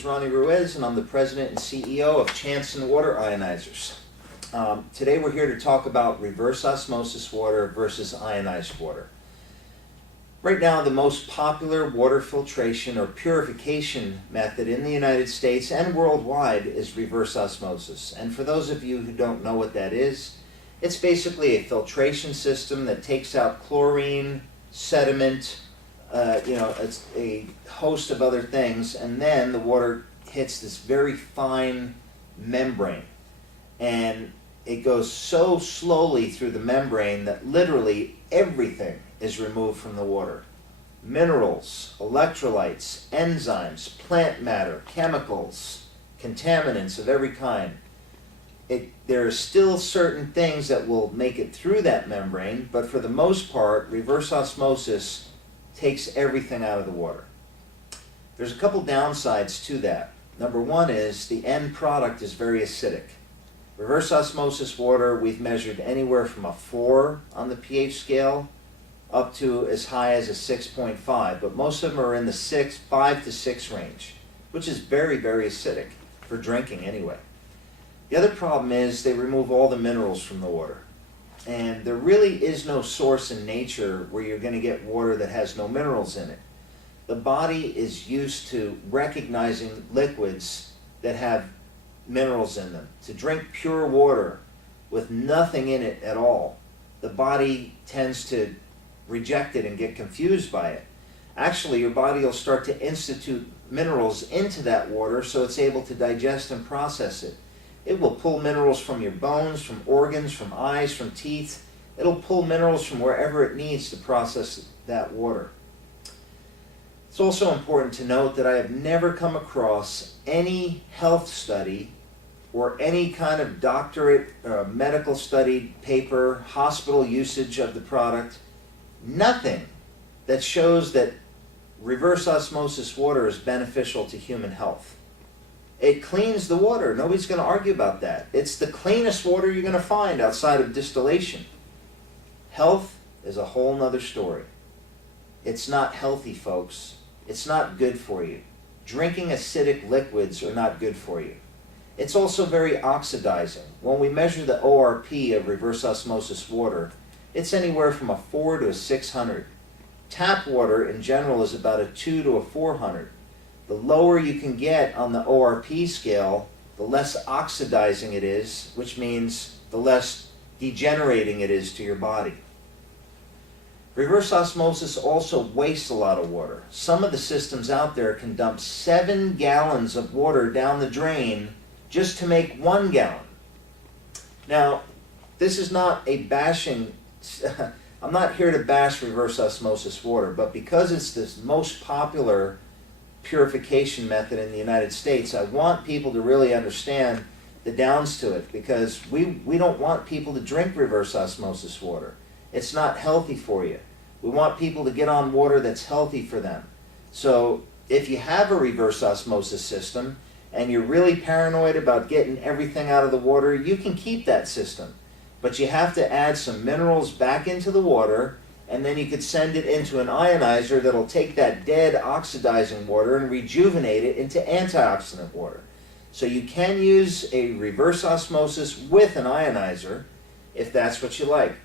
is Ronnie Ruiz, and I'm the president and CEO of Chanson water ionizers. Today we're here to talk about reverse osmosis water versus ionized water. Right now, the most popular water filtration or purification method in the United States and worldwide is reverse osmosis. And for those of you who don't know what that is, it's basically a filtration system that takes out chlorine, sediment, it's a host of other things, and then the water hits this very fine membrane. And it goes so slowly through the membrane that literally everything is removed from the water. Minerals, electrolytes, enzymes, plant matter, chemicals, contaminants of every kind. There are still certain things that will make it through that membrane, but for the most part, reverse osmosis takes everything out of the water. There's a couple downsides to that. Number one is the end product is very acidic. Reverse osmosis water, we've measured anywhere from a 4 on the pH scale up to as high as a 6.5, but most of them are in the 5 to 6 range, which is very, very acidic for drinking anyway. The other problem is they remove all the minerals from the water. And there really is no source in nature where you're going to get water that has no minerals in it. The body is used to recognizing liquids that have minerals in them. To drink pure water with nothing in it at all, the body tends to reject it and get confused by it. Actually, your body will start to institute minerals into that water so it's able to digest and process it. It will pull minerals from your bones, from organs, from eyes, from teeth. It'll pull minerals from wherever it needs to process that water. It's also important to note that I have never come across any health study or any kind of doctorate or medical study paper, hospital usage of the product, nothing that shows that reverse osmosis water is beneficial to human health. It cleans the water. Nobody's going to argue about that. It's the cleanest water you're going to find outside of distillation. Health is a whole nother story. It's not healthy, folks. It's not good for you. Drinking acidic liquids are not good for you. It's also very oxidizing. When we measure the ORP of reverse osmosis water, it's anywhere from a 4 to a 600. Tap water in general is about a 2 to a 400. The lower you can get on the ORP scale, the less oxidizing it is, which means the less degenerating it is to your body. Reverse osmosis also wastes a lot of water. Some of the systems out there can dump 7 gallons of water down the drain just to make 1 gallon. Now, this is not a bashing, I'm not here to bash reverse osmosis water, but because it's the most popular purification method in the United States, I want people to really understand the downs to it, because we don't want people to drink reverse osmosis water. It's not healthy for you. We want people to get on water that's healthy for them. So if you have a reverse osmosis system and you're really paranoid about getting everything out of the water, you can keep that system. But you have to add some minerals back into the water, and then you could send it into an ionizer that'll take that dead oxidizing water and rejuvenate it into antioxidant water. So you can use a reverse osmosis with an ionizer if that's what you like.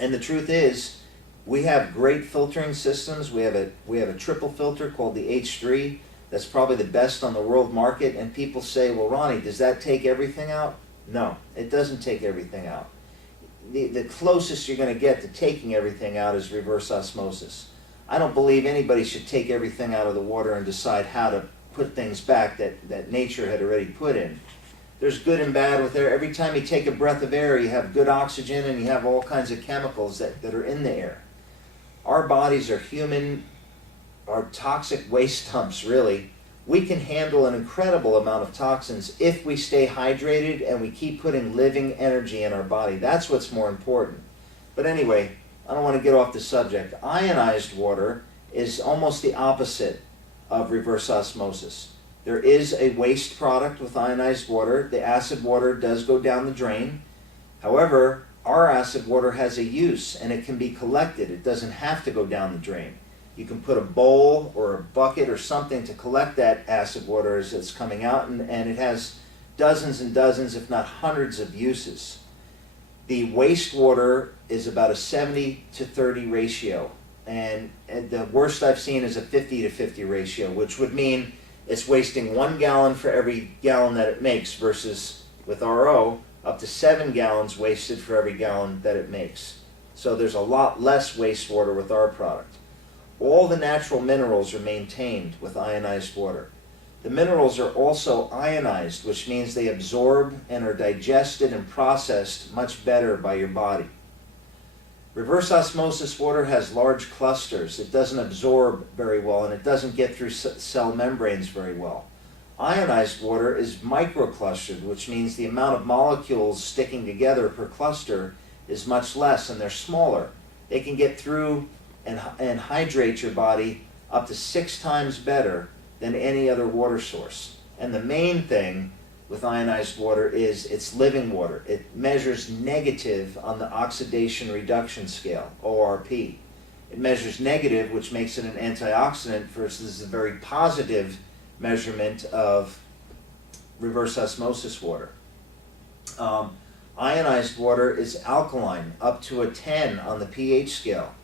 And the truth is, we have great filtering systems. We have a triple filter called the H3 that's probably the best on the world market, and people say, well, Ronnie, does that take everything out? No, it doesn't take everything out. The closest you're going to get to taking everything out is reverse osmosis. I don't believe anybody should take everything out of the water and decide how to put things back that nature had already put in. There's good and bad with air. Every time you take a breath of air, you have good oxygen and you have all kinds of chemicals that are in the air. Our bodies are are toxic waste dumps, really. We can handle an incredible amount of toxins if we stay hydrated and we keep putting living energy in our body. That's what's more important. But anyway, I don't want to get off the subject. Ionized water is almost the opposite of reverse osmosis. There is a waste product with ionized water. The acid water does go down the drain. However, our acid water has a use and it can be collected. It doesn't have to go down the drain. You can put a bowl or a bucket or something to collect that acid water as it's coming out, and it has dozens and dozens, if not hundreds of uses. The wastewater is about a 70-to-30 ratio, and the worst I've seen is a 50-to-50 ratio, which would mean it's wasting 1 gallon for every gallon that it makes, versus with RO, up to 7 gallons wasted for every gallon that it makes. So there's a lot less wastewater with our product. All the natural minerals are maintained with ionized water. The minerals are also ionized, which means they absorb and are digested and processed much better by your body. Reverse osmosis water has large clusters. It doesn't absorb very well, and it doesn't get through cell membranes very well. Ionized water is microclustered, which means the amount of molecules sticking together per cluster is much less, and they're smaller. They can get through and hydrate your body up to 6 times better than any other water source. And the main thing with ionized water is it's living water. It measures negative on the oxidation reduction scale, ORP. It measures negative, which makes it an antioxidant, versus the very positive measurement of reverse osmosis water. Ionized water is alkaline, up to a 10 on the pH scale.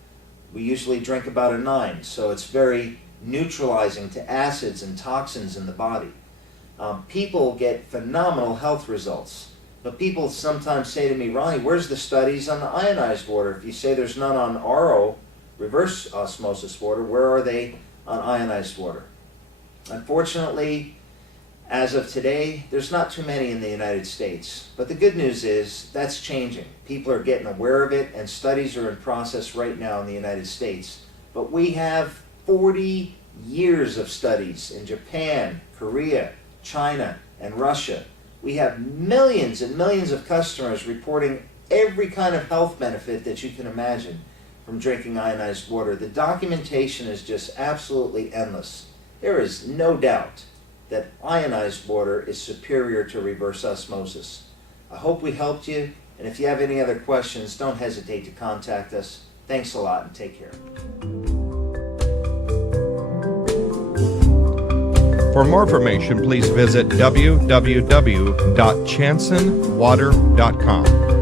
We usually drink about a 9, so it's very neutralizing to acids and toxins in the body. People get phenomenal health results. But people sometimes say to me, Ronnie, where's the studies on the ionized water? If you say there's none on RO, reverse osmosis water, where are they on ionized water? Unfortunately, as of today, there's not too many in the United States. But the good news is that's changing. People are getting aware of it, and studies are in process right now in the United States. But we have 40 years of studies in Japan, Korea, China, and Russia. We have millions and millions of customers reporting every kind of health benefit that you can imagine from drinking ionized water. The documentation is just absolutely endless. There is no doubt that ionized water is superior to reverse osmosis. I hope we helped you, and if you have any other questions, don't hesitate to contact us. Thanks a lot, and take care. For more information, please visit www.chansonwater.com.